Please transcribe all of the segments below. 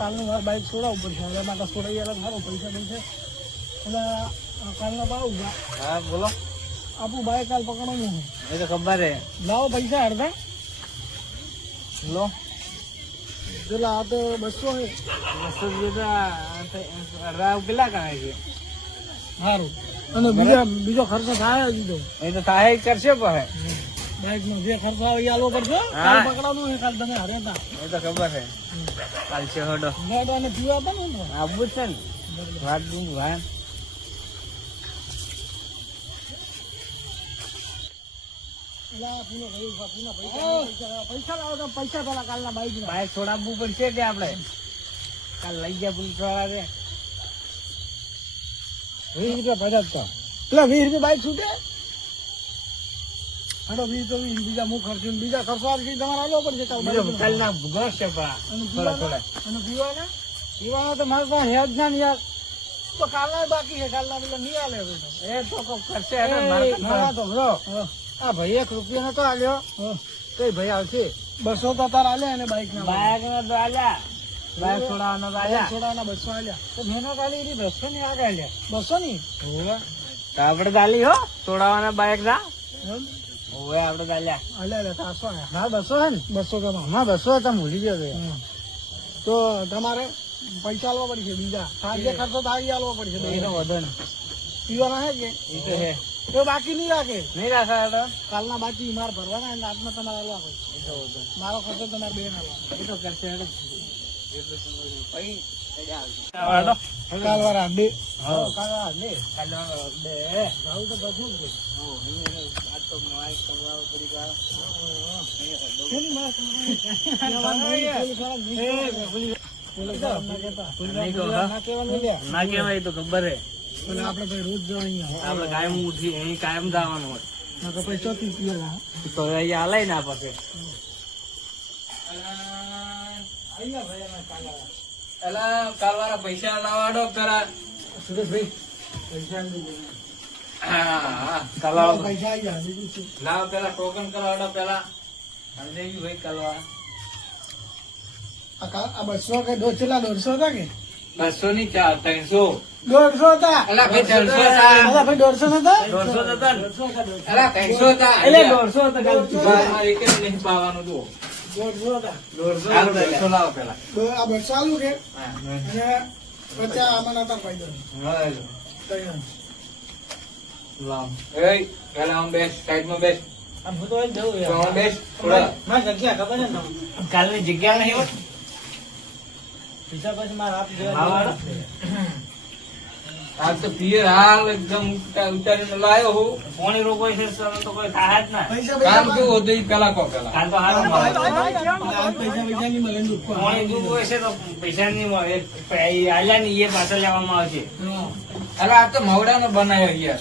કાલનું મારે બાઈક છોડાવવું પડશે એટલે માટે છોડાવી એટલે સારો પૈસા બનશે એટલે કાલના ભાવ ઉભા. હા બોલો. આપણું બાઈક કાલ પકડવાનું એ તો ખબર હે. લાવો પૈસા અડધા લો પેલા આ તો 200 હે. 200 અડધા પેલા કરાય છે. સારું અને બીજો ખર્ચો થાય હજી તો એ તો થાય કરશે પણ બાઈક નો જે ખર્ચો આવે એ આલવો પડશે. કાલ પકડવાનું હોય કાલ તમે હરેતા એ તો ખબર હે. કાલ છે હડો અને પીવા પણ ને આવું છે ને વાત દઉં ભાઈ. પૈસા લાવો તો પૈસા પેલા કાલના બાઈક બાઈક છોડાવવું પડશે કે આપડે કાલ લઈ ગયા પોલીસ વાળા છે. 20 રૂપિયા ભર્યા હતા પેલા 20 રૂપિયા બાઈક છૂટે. હાડો 20 તો 20 બીજા મુખ ખર્ચો બીજા ખર્ચો આવી તમારે આલવો પડશે કાલ ના ભૂગોળ છે થોડા થોડા. અને પીવાના તો મારે પણ હેજ ના યાર તો કાલના બાકી છે કાલના પેલા નહીં આલે એ તો કરશે તો બ્રો આ ભાઈ 1 રૂપિયા નતો આલ્યો કઈ ભાઈ આવશે 200 તો તાર આલે અને બાઈક ના બાઈક ના તો આલ્યા બાઈક છોડાવવાનો છોડાવવાના 200 આલ્યા તો મહેનત આલી 200 ની આગળ આલ્યા 200 ની તો આપડે ચાલી હો છોડાવવાના બાઈક ના ઓવે આપડે ચાલ્યા આલ્યા 300 હા 200 હે ને 200 કમા હા 200 તમે ભૂલી ગયો તો તમારે પૈસા આલવા પડશે બીજા સાંજે ખર્ચો તો આવી આલવો પડશે વધુ ને પીવાના હે કે એ તો હે તો બાકી નહીં રાખે નહીં રાખા કાલના બાકી માર ભરવાના અને રાતમાં તમારે આલવા પડશે મારો ખર્ચો તમારે બે ના એ તો કરશે કાલ વાળા બે ના કેવાય તો ખબર હે આપડે ભાઈ રોજ જો અહીંયા આપડે કાયમ ઉઠી અહીં કાયમ જવાનું હોય પછી ચોથી પીવાના તો અહીંયા હલાય ના પાસે કાલવાળા પૈસા લાવાડો કરા સુરેશભાઈ પૈસા કાલવાળા પૈસા આવી ગયા બીજું શું લાવ પેલા ટોકન કરાવડો પેલા સમજાયું ભાઈ કાલવાળા આ 200 કે ચેલા 150 હતા કે 200 ની 300 150 હતા અલા ભાઈ 300 હતા અલા ભાઈ 150 હતા 150 હતા અલા 300 હતા એટલે 150 હતા એક જ નહીં પાવાનું તો 150 હતા 150 લાવો પેલા આ 200 આલુ કે અને 50 આમાં નતા પાઈ દો લાવ એ પેલા આમ બેસ સાઈડમાં બેસ આમ હું તો જવું આમ બેસ થોડા મારી જગ્યા ખબર છે ને કાલની જગ્યા નહીં હોત પૈસા પછી મારા હાથ જેવા આ તો પિયર હાલ એકદમ ઉતારીને લાયો હું કોણી રોકો છે તો કોઈ થાય જ ના કામ કેવું હતું એ પેલા કહો પેલા કાલ તો હારું પૈસા નહીં મળે કોણી રોકો છે તો પૈસા નહીં મળે આલ્યા ની એ પાછળ લેવામાં આવશે અરે આ તો મવડાનો બનાવ્યો યાર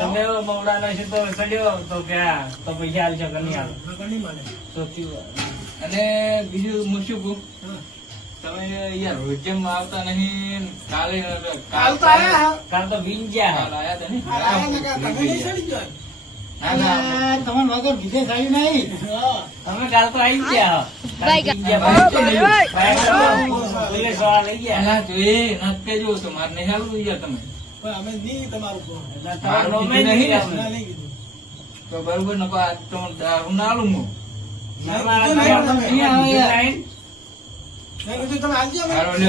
તમે મવડાનો છે તો સડ્યો તો ક્યાં તો પૈસા આલશો કે નહીં આલો અને બીજું મુશ્કેલ તમે યાર રોજેમ આવતા નહીં કાલ તો વિંજ્યા તમારે વગર વિજય સાડી નહીં તમે કાલ તો આવી ગયા લઈ ગયા જો તમારે નહીં હાલવું યાર તમે અમે નહીં તમારું તો બરોબર ન દારૂ ના આલું હું તમે આજે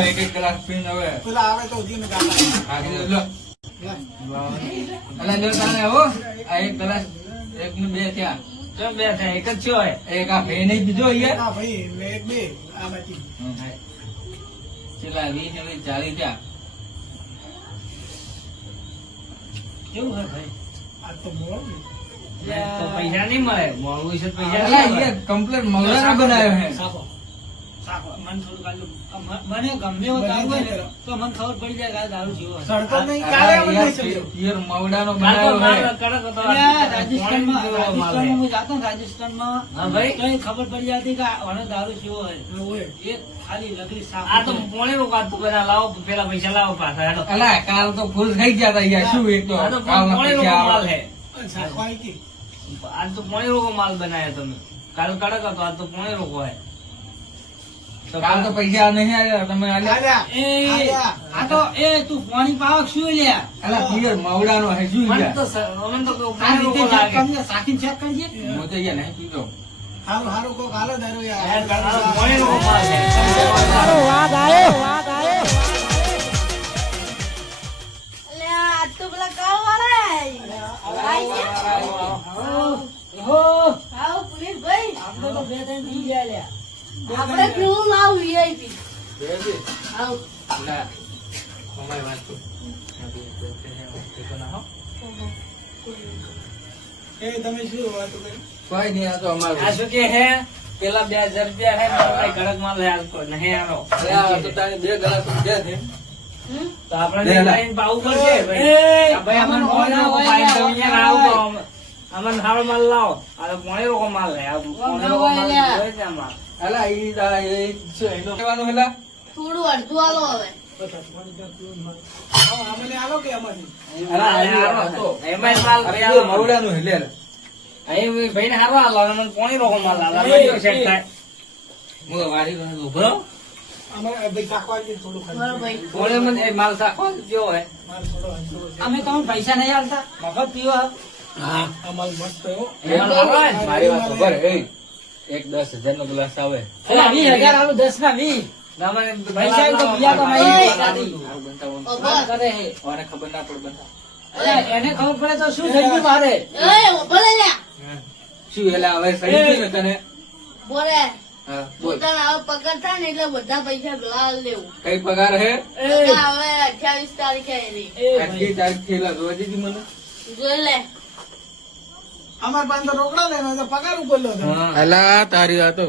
એક એક કલાક પીને હવે પેલા આવે તો ધીમે એક કલાક એક ને 2 થયા ચમ 2 થયા એક જ છો એક આ ભાઈ નહીં બીજો હા ભાઈ એક બે આ બાકી ચેલા 20 ને 40 થયા કેવું હે ભાઈ આ તો મોડું તો પૈસા નહીં મળે મોડું છે પૈસા કમ્પ્લેટ મગજ બનાવ્યો હે મને ગમે એવો દારૂ હોય ને તો મને ખબર પડી જાય કે દારૂ જેવો રાજસ્થાનમાં હું જાતો ને રાજસ્થાનમાં કઈ ખબર પડી જતી કે આનો દારૂ જેવો હોય એ ખાલી લગડી સાફ આ તો પોણે રોકાતું પેલા લાવો પેલા પૈસા લાવો પાછા અલા કાલ તો ફૂલ થઈ ગયા હતા યાર શું એક તો પોણે રોકો માલ હે આજ તો પોણે રોકો માલ બનાવ્યો તમે કાલ કડક હતો આજ તો પોણે રોકો હે કાલ તો પૈસા નહીં આવ્યા તમે આલ્યા આલ્યા. એ આલ્યા. આ તો એ તું પાણી પાવક શું લ્યા અલા પિયર મવડાનો હે શું મને યાર તો અમને તો આ પાણી રીતે રોકો લાગે. સાથી ચેક કરજે હું તો યાર નહીં પીતો હારું હારું કોક હાલો દારૂ યાર. પાણી રોકો માલ છે. અલ્યા, આ તો પેલા કાળવાળા આઈ ગયા. આવો, પુનિતભાઈ. આપણે તો બે ત્રણ પી ગયા લ્યા આપણે કેવું લાવું VIP? આવો. લા અમારી વાત તો એ તમે શું વાતો કરી? કોઈ નહીં આ તો આ અમારું શું કે હે પેલા 2000 રૂપિયા હે મારો ભાઈ કડક માલ હે હાલતો નહીં આનો અરે આ તો તારે બે ગલાસ ગયા છે હમ? તો આપણે લે લા. લઈને પાવું પડશે ભાઈ. આ ભાઈ અમને પાણી રોકો પાણી તો અહીંયા આવો તો અમને સારો માલ લાવો આ પાણી રોકો માલ લે આ પાણી રોકો માલ જોઈએ છે આમાં. અલા ઈ આ એ શું એનો કહેવાનું હેલા થોડું અડધું આલો હવે. આવો, અમને આલો કે અમારી? અલા આ હારો હતો. એમાંય માલ ભાઈ આ આલો. મવડાનું હે લે અહીં ભાઈને હારો હાલો અને મને પાણી રોકો માલ હાલો. આમાં સેટ થાય. હું તો વાડી ગયો ઉભો અમારે ભાઈ ચાખવા દે થોડું ખાલી. બરોબર. પાણી મને એ માલ સાખો કેવો હે મારે થોડો હંચો છે. અમે તમને પૈસા નહીં આલતા મફત પીવો હા અમાલ મસ્ત હો. એમાં હારો હે ને? મારી વાત ખબર હે એક 10,000 નો ગ્લાસ આવે અલા 20,000 આલું 10 ના 20 ના, મને પૈસા તો બીજા તો ઓય. નહીં દાદી ઓભર. કરે હે ઓને ખબર ના પડે બંધા અલા એને ખબર પડે તો શું થઈ ગયું મારે એ, ઓભર લ્યા. શું એલા હવે સહી છે ને તને બોલે. હા બોલ પોતાનો આવો પગાર થાય ને એટલે બધા પૈસા પેલા આલી દેવું. કઈ પગાર હે પગાર હવે 28 તારીખે એની. એ આજની તારીખ થયેલા જોવા દીધી મને જોઈ લે. અમાર પાસે તો રોકડા લેવાનો તો પગાર ઉપર લો તમે. અલા તારી આ તો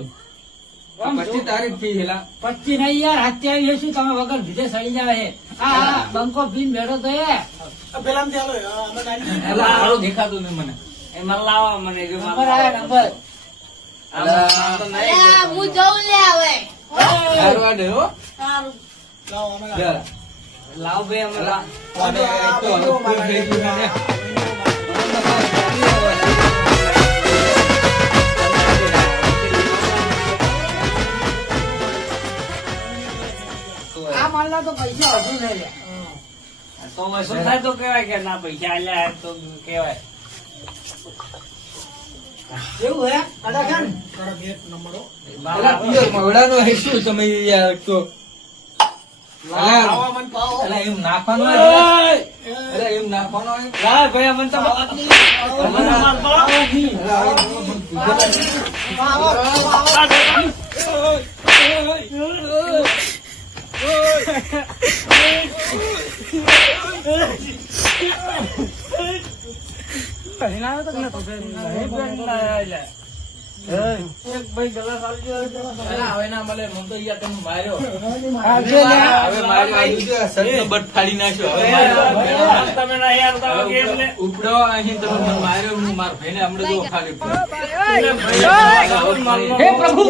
25 તારીખ થી હેલા 25 નહીં યાર 27 શું તમે વગર ભીજે સડી જાય હે આ બંકો પીન બેઠો તો એ આ પેલામાંથી આલો અમે નાની. અલા સારું દેખાતું નહીં મને એ માલ લાવો મને જો માલ નંબર આયા નંબર આમાં તો નહીં. અલ્યા, હું જઉં લે હવે. સારું આ દે હો સારું. લાવો અમે લે. લાવો ભાઈ અમે લાવો. અને એક તો હવે ફૂલ થઈ ગયું ને. આ માલના તો પૈસા હજુ નહીં લે તો વસૂલ થાય તો કેવાય કે ના પૈસા આલ્યા તો કેવાય. એવું હે અડાખન કડક એક નંબર હો. અલા પિયર મવડાનો હે શું તમે યાર તો અલા આવા મને પાવો. અલા એમ નાખવાનું હોય અલા એમ નાખવાનું હોય લાવ ભાઈ અમને તો અમને માલ પાડો. એક ભાઈ ગલાસ આલજો. અલા હવે ના મળે મને તો યાર તમે માર્યો આવજે લે હવે માર્યો આ બીજો સટનો બટ ફાડી નાખ્યો હવે માર્યો. તમે ના યાર તો કેમ ને ઉપડો અહીં તમે મને માર્યો હું મારા ભાઈને હમણાં જો ખાલી હે પ્રભુ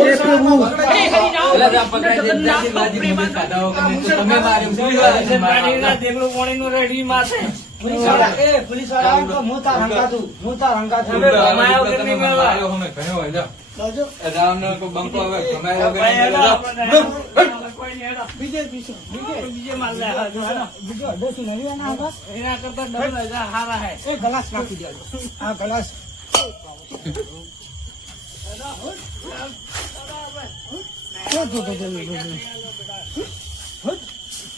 અલા જા પકડાઈ દે જાતી બાજી મને ખાધા વગર નહીં તો તમે માર્યો ભૂલી ગયા છે મારવા. દેગડું પાણીનું રેડી માથે. પોલીસ વાળા આવે તો હું તાર હંગાતું તમે ભમાયો કે નહીં મેળવા? માર્યો અમે ઘણો હોય જા. લાવજો. રામનો કોઈ બંકો આવે ભમાયો વગર ભાઈ નહીં હેડો, મેળવા. આપણે કોઈ નહીં હેડો. બીજે પીછો. બીજે માલ લે, હા, જો હેડો. એના કરતા ડબલ હજાર હારા હે. એક ગ્લાસ નાખી દેજો. આ ગ્લાસ.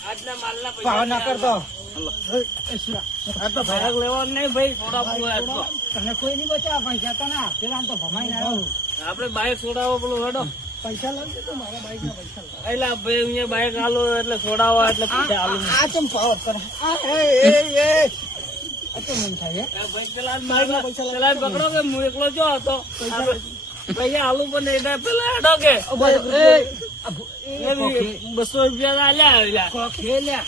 આજના માલના પાવા ના કરતો. આ તો ભાગ લેવાનો નહીં ભાઈ, સોડા પીવા આજ તો. તને કોઈ નહીં બચાવ પણ કહેતા ના પેલા તો ભમાઈ ના આવ્યું આપણે બાઈક સોડાવો પેલું હેડો. પૈસા લાવજો તો મારા બાઈક ના પૈસા લાવ. એટલે ભાઈ અહીંયા બાઈક આલો એટલે સોડાવો એટલે પૈસા આલું. આ ચમ પાવર કરે. આ તો મન થાય હે. એ ભાઈ પેલા બાઈકના પેલા પકડો કે હું એકલો જો હતો. પૈસા આલુ પણ એટલે પેલા હેડો કે 200 રૂપિયા આલ્યા આલ્યા. ખેલ્યા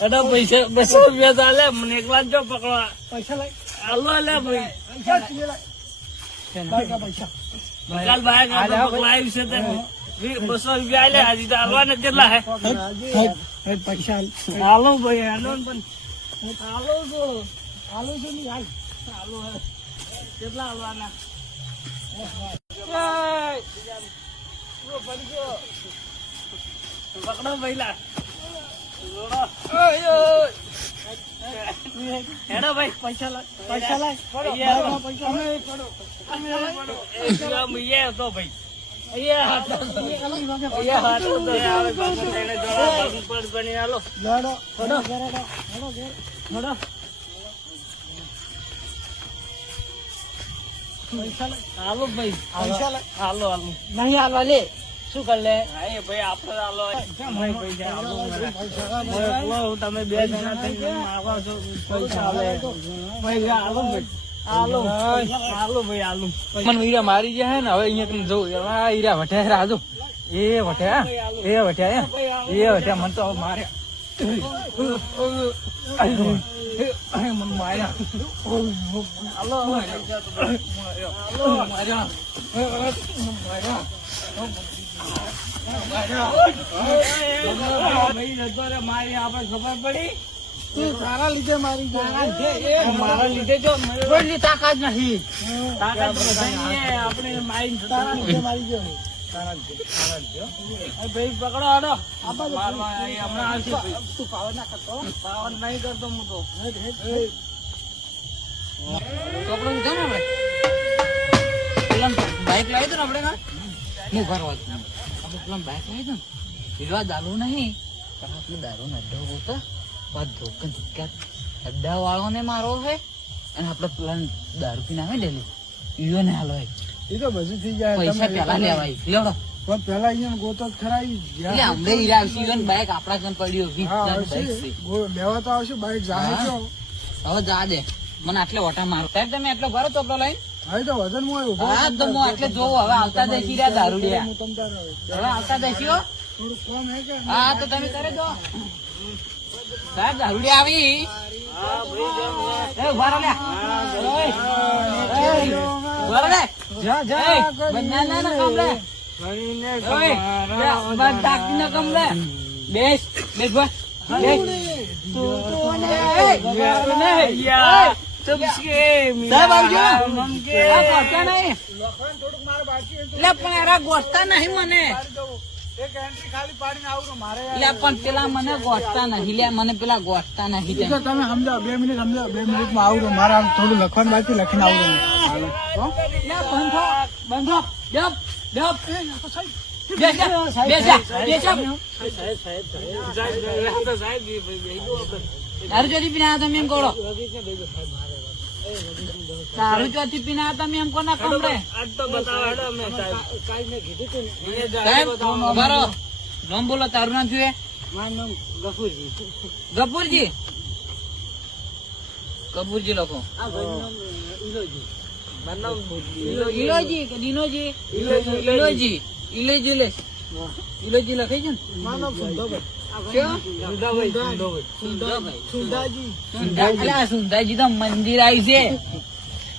હેડો પૈસા 200 રૂપિયા આલ્યા મને એકલા જ જો પકડવા. પૈસા લાવ. આલો આલ્યા ભાઈ. બાઈક ના પૈસા. કાલ બાઈક આપણે પકડાયું છે તે 200 રૂપિયા આલ્યા હજી તો આલવાના કેટલા હે? હેડ પૈસા હાલો ભાઈ હાલો ને પણ હાલો તો આલુ છે ની હાલ. હાલો હે. કેટલા હાલવાના? પકડો પહેલા હેડો ભાઈ પૈસા લાય અહીંયા પૈસા અહીંયા તો ભાઈ અહીંયા હાથ તો આવે બાપુ તેને જોડો બાપુ પર બની આલો લાડો હાલો ભાઈ પૈસા લાય હાલો હાલો નહીં હાલવા લે શું કર લે હા ભાઈ આપડે હાલો પૈસા હાલો મારા. તમે બે જણા થઈને માગો છો પૈસા હાલે પૈસા હાલો ભાઈ હાલો હાલો ભાઈ હાલો મને હીરા મારી ગયા હે ને હવે અહીંયા તમે જોઉં આ હીરા વઠ્યા રાજો એ વઠ્યા મને તો હવે માર્યા મને માર્યા ભાઈ જતો રે મારી આપણે ખબર પડી તારા લીધે મારી મારા લીધે જો કોઈની તાકાત નહીં તાકાત બધાની છે. આપણે મારી તારા લીધે મારી ગયો ભાઈ પકડો હાડો હમણાં આવશે ભાઈ. તું પાવર ના કરતો પાવર નહીં કરતો હું તો ચોપડો લીધો ને આપણે પેલા બાઈક લાવી દો ને આપણે હું ભરવા આપણે પેલા બાઈક લાવી દો ને પીવા દારૂ નહીં પણ આપણે દારૂ નો અડ્ડો હોતો ધોકન ધુક્કા અડ્ડા વાળો ને મારો છે અને આપણે પેલા દારૂ પીને આવે ડેલી ઈયો ને હાલો એ તો બધું થઈ જાય પૈસા પેલા લેવાય લેવડો પણ પેલા અહીંયા ગોતો જ ખરા ઈ એટલે અમને હીરા આવશે ઈયો ને બાઈક આપણા કન પડ્યો 20 હા, બાઈક છે લેવા તો આવશે બાઈક જાહે છો હવે જા દે મને આટલે ઓટા મારો સાહેબ તમે આટલો ભરો ચોપડો લઈને હવે તો વજન માં ઉભો હા તો હું આટલે જોઉં હવે આવતા જઈશી રહ્યા દારૂડિયા હું તમ તારે હવે આવતા જઈશી હો થોડું કોમ હે કે હા તો તમે કરે દો સાહેબ દારૂડિયા આવી હા ભાઈ એ ઉભા રહો લે ઉભા રહો લે જા જા બંને ના કામ લે ગણીને ઓય બસ ડાકી ના કામ લે બેસ બેસ બસ બેસ સાહેબ આવજો આ ગોઠતા નહીં થોડુંક મારે બાકી એટલે પણ એરા ગોઠતા નહીં મને એક એન્ટ્રી ખાલી પાડીને આવું તો મારે એટલે પણ પેલા મને ગોઠતા નહીં લે મને પેલા ગોઠતા નહીં એ તો તમે સમજાવો 2 મિનિટ સમજાવો 2 મિનિટમાં આવું તો મારે આમ થોડું લખવાનું બાકી લખીને આવું હો? બંધો ડબ દારૂ ચોથી પીને આવ્યા તમે એમ કહો દારૂ ચોથી પીને આવ્યા તમે એમ કોના કમરે આજ તો બતાવો હેડો અમે સાહેબ સાહેબ બરો નામ બોલો તારું નામ શું ગફુરજી કપૂરજી લખો ઇલોજી કે દિનોજી ઇલોજી ઇલોજી લે ઇલોજી લખાઈ છે ને મારો નામ સુંદરભાઈ સુંદરભાઈ સુંદાજી અલા સુંદરજી તો મંદિર આવી છે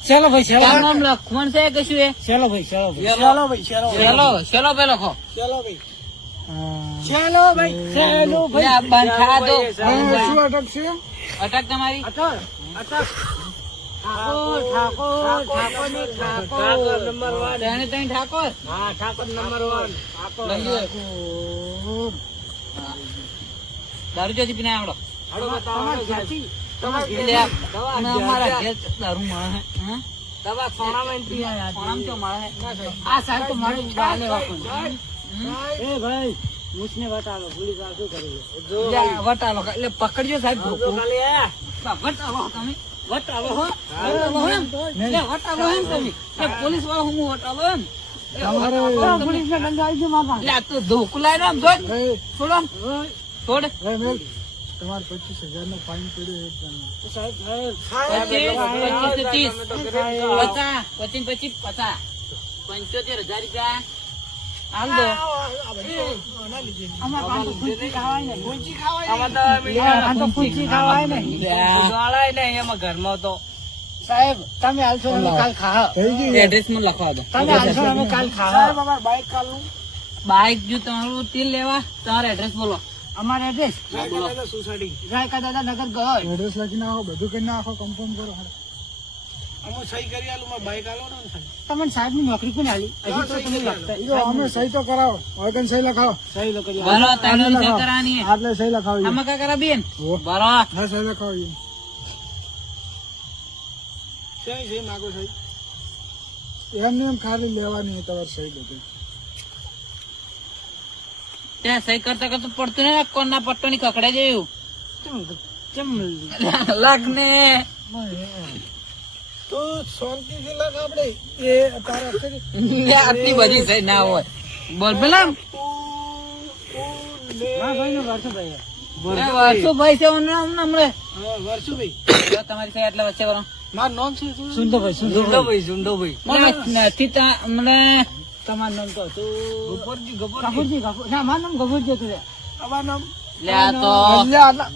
ચાલો ભાઈ ચાલો તારું નામ લખમણ છે કે શું ચાલો ભાઈ ચાલો ભાઈ ચાલો ભાઈ ચાલો ચલો ચલો ભાઈ લખો ચાલો ભાઈ ચાલો ભાઈ ચાલો લે આ બંધા દો શું અટક છે અટક તમારી ઠાકોર નંબર 1 ત્રણે ત્રણ ઠાકોર હા ઠાકોર નંબર 1 દારૂ ચોથી પીને આવડો હાડો બતાવો એટલે અમારા ઘેર દારૂ મળે હે હા? દવા સોનામાં કોણામ ચો મળે હે? આ સાહેબ તો મારે ઉડા લેવા કોઈ. એ ભાઈ મુસને બતાવો પોલીસ આ શું કરી લે, વટાલો એટલે પકડજો સાહેબ ધોકો. ખાલી વટાલો તમે વટાલો હો વટાલો એમ લે વટાલો એમ તમે લે પોલીસ વાળો હું વટાલો એમ પોલીસ ને દંડ આવી ગયો મામા લે આ તો ધોકો લાઈ આમ જોઈ છોડ આમ છોડ તમારે 25,000 નો ફાઇન પડ્યો એક જણનો. 75,000 રૂપિયા હાલ દો ઘરમાં તો સાહેબ તમે હાલશો અમે કાલ ખાવા થઈ ગયું એડ્રેસ માં લખવા દો તમે હાલશો અમે કાલ ખાવા સાહેબ અમારે બાઈક કાલું બાઈક જો તમારું તેલ લેવા તમારો એડ્રેસ બોલો અમારો એડ્રેસ સોસાયટી રાયકા દાદા નગર ગયો એડ્રેસ લખી નાખો બધું કરી નાખો કન્ફર્મ કરો અમે સહી કરી આલું મારું બાઈક આલો ને તમને સાહેબ ની નોકરી કોને આલી હજી તો તમે લખતા અમે સહી તો કરાવો હવે સહી લખાવો સહી લખાવી બરો તારે સહી કરવાની આટલે સહી લખાવી આમાં કા કરા બેન બરો હા સહી લખાવી સહી માગો સહી એમને એમ ખાલી લેવાની તમારે સહી બધી ત્યાં સહી કરતા કરતા પડતું ને કોના પટ્ટો ની કકડે જેવું કેમ લગ્ને તો શાંતિથી લખ આપણે એ તારા આટલી બધી સહી ના હોય બોલ પેલા વર્ષોભાઈ છે હમણાં વર્ષુભાઈ તમારી સહી એટલે વચ્ચે કરો મારું નામ શું સુંદરભાઈ નથી હમણાં તમારું નામ તો હતું ગફુરજી ના મારું નામ ગફુરજી હતું અમારું નામ લે આ તો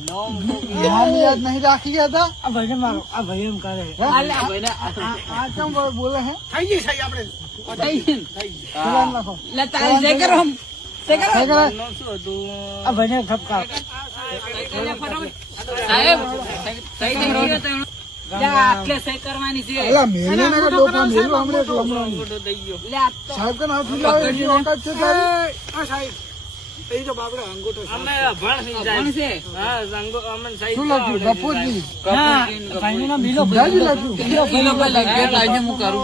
નામ યાદ નહીં રાખી ગયા હતા આ ભાઈને મારો આ ભાઈ એમ કરે આ કેમ બોલે હે થઈ ગઈ સહી આપણે નાખો લે તારી સહી કરો નામ શું હતું આ ભાઈને ઠપકાર સાહેબ સહી થઈ ગઈ તો આટલે સહી કરવાની છે અલા મેલે ના ડોપા મેલો હમણે એક લમણો લે આ તો સાહેબ કે નામ ફિલાવે એની ઓકાત છે તારી આ સાહેબ એ તો બાપડે અંગૂઠો અમે ભણ કોણ સાહેબ છે હા સંગો અમને સહી શું લખ્યું ગફુરજી ભાઈનું નામ બીલો જાજી લખ્યું કિલો પર લખ્યો લાગે હું કરું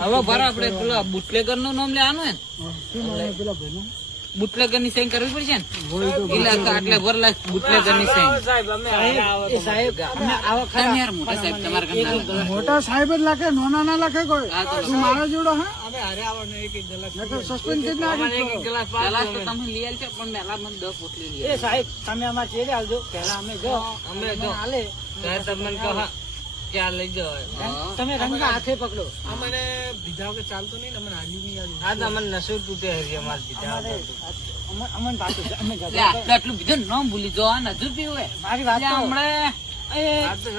હવે બરાબર આપણે પેલા બુટલેગર નું નામ લેવાનું ને શું નામ પેલા ભાઈનું બુટલેગર ની સહી કરવી પડશે ને એટલે ભરલા બુટલેગર ની સહી સાહેબ અમે આયા સાહેબ તમે યાર મોટા સાહેબ તમારા કરતા મોટા સાહેબ જ લખે નાના ના લખે કોઈ હા તો તું મારા જોડો હા સસ્પેન્ડ કરી નાખી એક ગ્લાસ પેલા તો તમે લઈ આલ છે પણ મેલા મને 10 પોટલી લઈ આલ. સાહેબ તમે આમાં ચેરે આવજો પેલા અમે જો અમે જો સાહેબ તમને કહો ક્યાં લઈ જાઓ હા. તમે રંગા હાથે પકડો અમને બીજા વગર ચાલતો નહીં ને અમને હાલી નહીં આવી હા તો અમને નસો તૂટે હરી અમારે પીતા અમને પાછું અમે લે આટલું બીજું નામ ભૂલી જો આ નજર પી હોય મારી વાત લે હમણે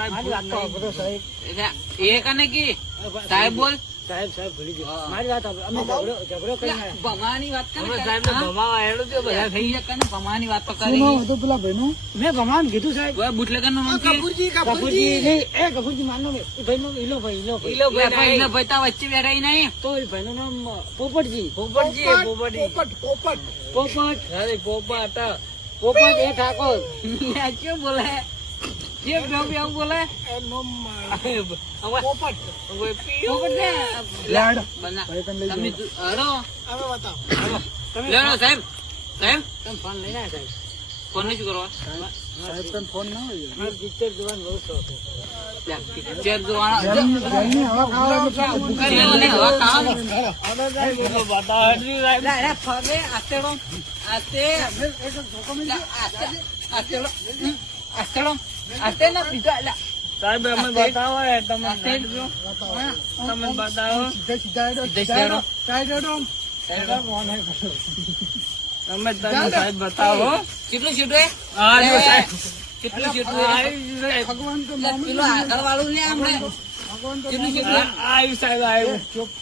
મારી વાત તો સાંભળો સાહેબ એ કને કી સાહેબ બોલ સાહેબ ભૂલી ગયો મારી વાત સાંભળો. અમે ઝઘડો કરીને ભમાની વાત કરે અમે સાહેબ ને ભમાવા હેડું છે બધા થઈ થઈ કને ભમાની વાત તો શું નામ કરી હતું પેલા ભાઈનું મેં ભગવાન કીધું સાહેબ કોઈ બુટલેગર નું નામ છે કપૂરજી નહીં એ કપૂરજી માનનો એ ભાઈનું ઈલો ભાઈ ઈલો ભાઈ એના ભાઈ તા વચ્ચે બેરાઈ નહીં તો એ ભાઈનું નામ પોપટજી પોપટજી પોપટી પોપટ અરે પોપટ પોપટ એ ઠાકોર લે ક્યું બોલે જે બેવ બોલે પોપટ પોપટ ને લાડ બના ભાઈ તને લઈ તમે હરો હવે બતાવો લેડો સાહેબ સાહેબ તમે ફોન લઈને આવ્યા સાહેબ ફોન નહીં કરવા સાહેબ તને ફોન ના હોય મારે પિક્ચર જોવાનો બહુ શોખ છે પિક્ચર જોવાનો જલ્દી હવા ખાવા ને હવા ખાવાનું બતાવો હેડરી સાહેબ લે રે ફગે આસ્તેડો આસ્તે આસ્તેડો આસ્તેડો આસ્તે ના પીતા લે સાહેબ અમે બતાવો હે તમે તમે બતાવો સીધા તમે તમે સાહેબ બતાવો કેટલું છૂટું હે હા જો સાહેબ કેટલું છૂટું હે ભગવાન તો પેલો આગળ વાળું લે આપણે કેટલું છૂટું આવ્યું સાહેબ આવ્યું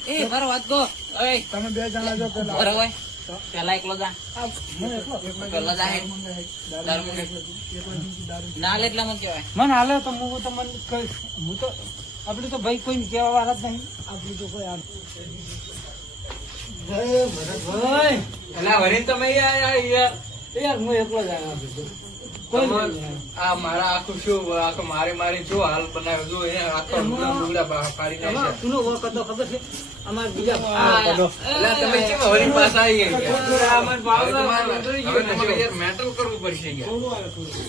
એ બરો વાત કો ઓય તમે બે જણા જો પેલા બરો ઓય પેલા એકલો જા પેલા જા હે ના લે એટલા મત કહેવાય મને હાલે તો હું તો મને હું તો આપડે તો ભાઈ કોઈ કહેવા વાળા જ નહીં આપડે તો કોઈ આમ ભરતભાઈ એલા વરીન તમે યાર હું એકલો જ આવ્યો આ મારા આખું શું આખો મારી જો હાલ બનાવ્યો જો એ આખો ડુંગળા પાડી નાખ્યા તુનો વોક હતો ખબર છે અમાર બીજા એલા તમે કેમ વરીન પાસે આવી ગયા અમાર હવે તમારે યાર મેટલ કરવું પડશે યાર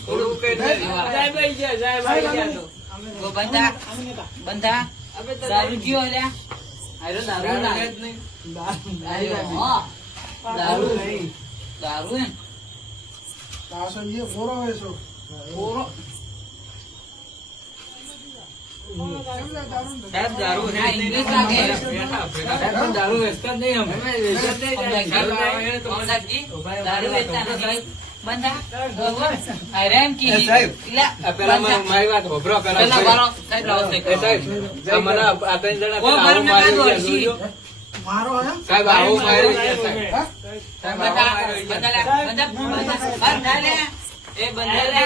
થોડું કઈ જાય ભાઈ ગયા તો ઓ બંધા બંધા દારૂ જીઓ લે આરો દારૂ ના દારૂ દારૂ એમ પાછો એ ગોરો હોય છો પૂરો સાહેબ દારૂ ના ઇંગ્લિશ લાગે સાહેબ દારૂ વેચતા જ નહીં અમે દારૂ વેચતા નથી બંધા આરામ કી પેલા મારી વાત હોભરો પેલા બારો સાહેબ લાવો સાહેબ આ મને આ ત્રણ જણા ઓ બાર મે કાઢો હસી મારો હે સાહેબ આવું માર્યું છે સાહેબ બંધા બંધા બંધા બંધા લે એ બંધા લે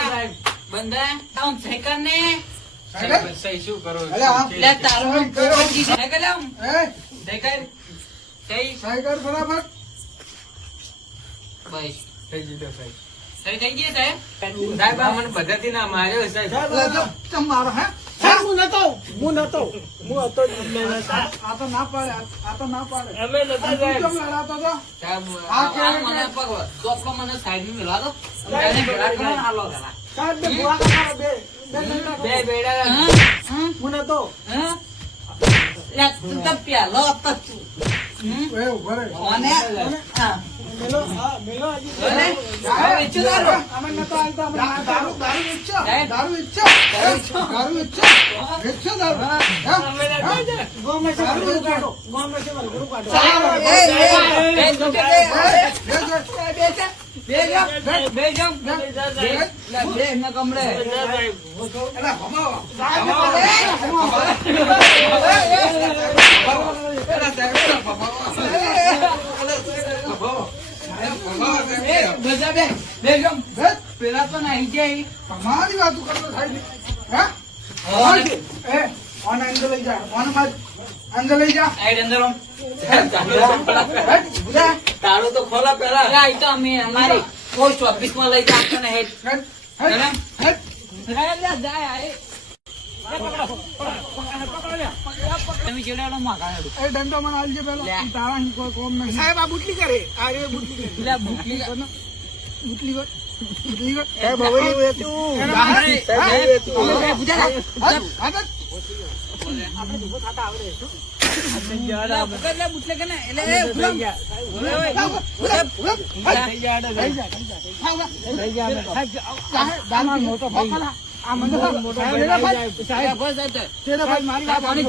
બંધા તાઉં સેકન્ડ ને સહી શું કરો અલે આ લે તારું નામ પોપટજી છે કે લે એ સહી કર સહી સહી કર ફટાફટ. બસ થઈ ગયું સાહેબ. સહી થઈ ગઈ સાહેબ સાહેબ આ મને બધાથી ના માર્યો સાહેબ. લે જો, ચમ મારો હે? સાહેબ, હું નતો. હું હતો જ નહીં. આ તો ના પાડે, આ તો ના પાડે. અમે નતા તું સાહેબ. કેમ લડાતો હતો? સાહેબ આ આ કેવું મને કે- પકડો ચોપડો મને સાઈડ માં મિલા દો મને ભેળા કરો ને હાલો પેલા સાહેબ, બે ભૂવા કાકા, બે નતા. બે બેડા હું નતો. હા લે તું તો પેલો હતો તું એ ઉભો રહે. અને હા મેલો, હા, મેલો હજી. અને હવે વેચું તારું અમે નતો આવતા, અમે દારૂ વેચો. સાહેબ. દારૂ વેચો. દારૂ વેચો. વેચો દારૂ. હા? ગોમે છે વલગુરુ કાઢો. ગોમે છે વલગુરુ કાઢો. એ તું કે બે જમ બે ન કમડે એલા, ભમાવો. બધા બે જમ પેલા તો નાઈ જાય ભમાવાની વાતો કરતો થાય છે. હા? એ, ઓન અંદર લઈ જા. ઓન માં અંદર લઈ જા. આઈડ અંદર આમ. હેટ, બુધા. તારું તો ખોલા પેલા આ તો અમે અમારી પોસ્ટ ઓફિસ માં લઈ જા ને હેડ હેટ, હેટ, હેટ. જાય તમે ચેડાડો માં કાઢો એ દંડો મને આલજે પેલો. લે. તારા અહીં કોઈ કોમ નહીં. સાહેબ, આ બુટલી કરે. આ રે બુટલી કરે. પેલા બુકલી બુટલી કર. બુટલી કર. એ બવરી વેતું બુટલે કે ને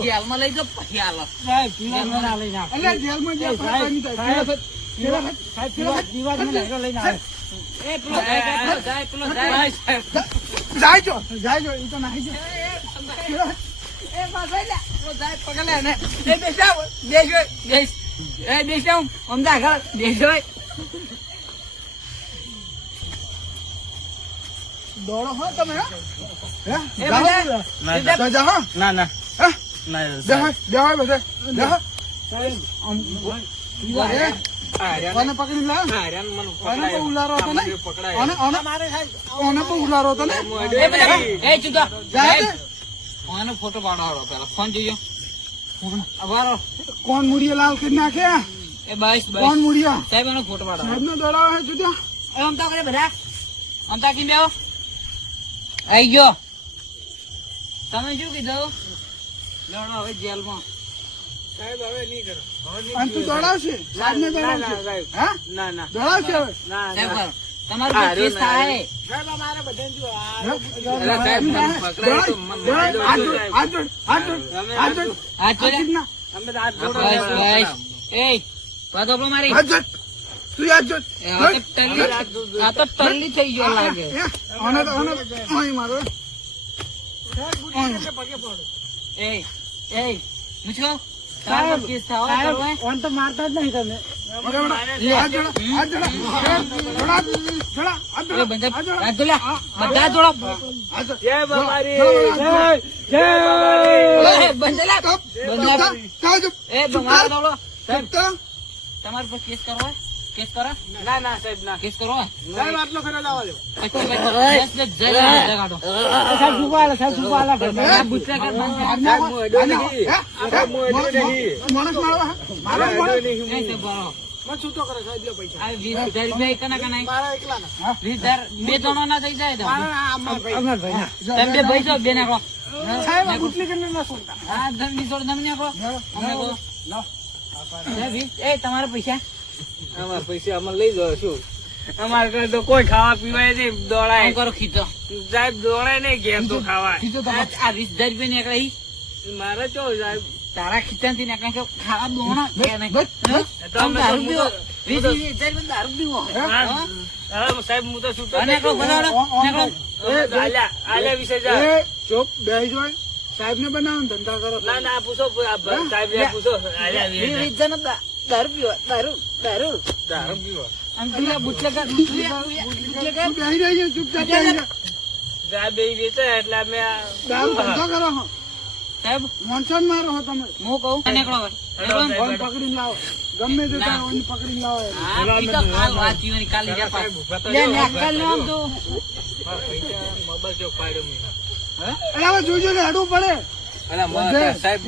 જેલમાં લઈ જાઓ પછી આલો એ પેલો જાય પેલો જાય જાયજો ઈ તો નાહી જો. એ પાછળ લે પેલો જાય પકડે ને એ બેસાવ બેસો બેસ એ બેસાવ અમદા ઘર બેસો દોડો હો તમે. હો? હે? એ જાઓ. બધા જા, હો. ના ના હે? ના બેહો, બેહો બધે. બેહો. એ, સાહેબ કોને પકડી લાવ? હાર્યાન મને કોને બહુ ઉલારો હતો ને? પકડાય કોને બહુ ઉલારો હતો ને? એ બધા એ ચૂકા જા દે. આનો ફોટો પાડો પેલા ફોન જોજો અવારો કોણ મુડીએ લાલ કરી નાખ્યા? એ બસ કોણ બસ મુડિયા? સાહેબ એનો ફોટો પાડો સાહેબનો દોડાવો હે જુદો. આમ તો કરે બધા આમ તો કી બેહો આઈ ગયો તમે શું કીધું લડો હવે જેલમાં અને તું દોડાવશે? સાહેબને દોડાવશે? હા? ના ના દોડાવશે હવે? સાહેબ કરો તમારું કોઈ કેસ થાય હે? સાહેબ મને પકડાય તો મને દોડાવ. હાથ જોડ, હાથ જોડ, હાથ જોડ, હાથ જોડ. હાથ જોડે હાથ ના. બસ બસ એ વાત આપણો મારી હાથ જોડ. તું હાથ જોડ. આ તો ટલ્લી થઈ ગયો લાગે એ, આને તો, અહીં મારો. અહીં. એ એ પૂછો તારો કેસ થાય ઓન તો મારતા જ નહીં તમે. બરાબર. હાથ જોડ, હાથ જોડ. જોડા, જોડા, હાથ જોડ, એ બંધ હાથ જોડ. હાથ ધોલા બધા જોડો હાથ જોડ. જય બાબારી જય. એ બંધલા બંધલા ચાલ ચૂપ. એ બમાર દોડો ચૂપ તો. તમારે પર કેસ કરો હે? કેસ કરો ના ના સાહેબ ના કેસ કરો હે? સાહેબ, આટલો ખરો લાવો છો. પછી જજ કાઢો સાહેબ સુપાલા, સાહેબ સુપાલા. આ બુચરા કર બંધ માણસ મારવા? મારો માણસ? નહીં તે બરો મને છૂટો કરે સાહેબ, લ્યો પૈસા. આ 20,000 રૂપિયા એકના કનાય મારા એકલાના. 20,000 બે જણો ના થઈ જાય તો અમાર ભાઈ. તમે બે ભાઈ છો બે નાખો સાહેબ, આ ગુટલી કરીને ના છોડતા. હા તમે જોડ તમે નાખો અમને કહો એ તમારા પૈસા અમારા પૈસા અમે લઈ જાઓ શું અમારે ઘરે તો કોઈ ખાવા પીવાય નહીં દોડાય આમ કરો ખીચો સાહેબ દોડાય નહીં ગેમ તો ખાવાય કીધું આ તમે. 20,000 રૂપિયા નીકળે ઈ મારે ચો સાહેબ તારા ખીચા થી નીકળે કે ખાવા દોણા કે નહીં બસ, બસ. તમે દારૂ પીવો 20,000 દારૂ પીવો હા, સાહેબ હું તો છૂટો અને નીકળો બનાવો નીકળો આલ્યા વિશે જા એ, ચૂપ, બેહી જોય. સાહેબને બનાવો ને ધંધા કરો. ના ના પૂછો સાહેબ પૂછો આલ્યા વિશે 20,000 દારૂ પીવો દારૂ દારૂ પીવો અને તું બુટલે કર તું બેહી રહેજે, ચૂપચાપ બેહી જા. આ બે વેચે એટલે અમે આ- દારૂ ધંધો કરો હો. સાહેબ મોનસોન મારો હો તમે હું કહું નીકળો હવે. નીકળો ને. ફોન પકડીને લાવો ગમે તે ના. હોય પકડીને લાવો એને. હા, ઈ તો કાલ વાત થયું ને કાલ લીધા પાછા. લે, નેકલ લે આમ તો. મોબાઈલ ચોક પાડ્યો મેં. અરે હવે જોજો ને હેડવું પડે અલા, સાહેબ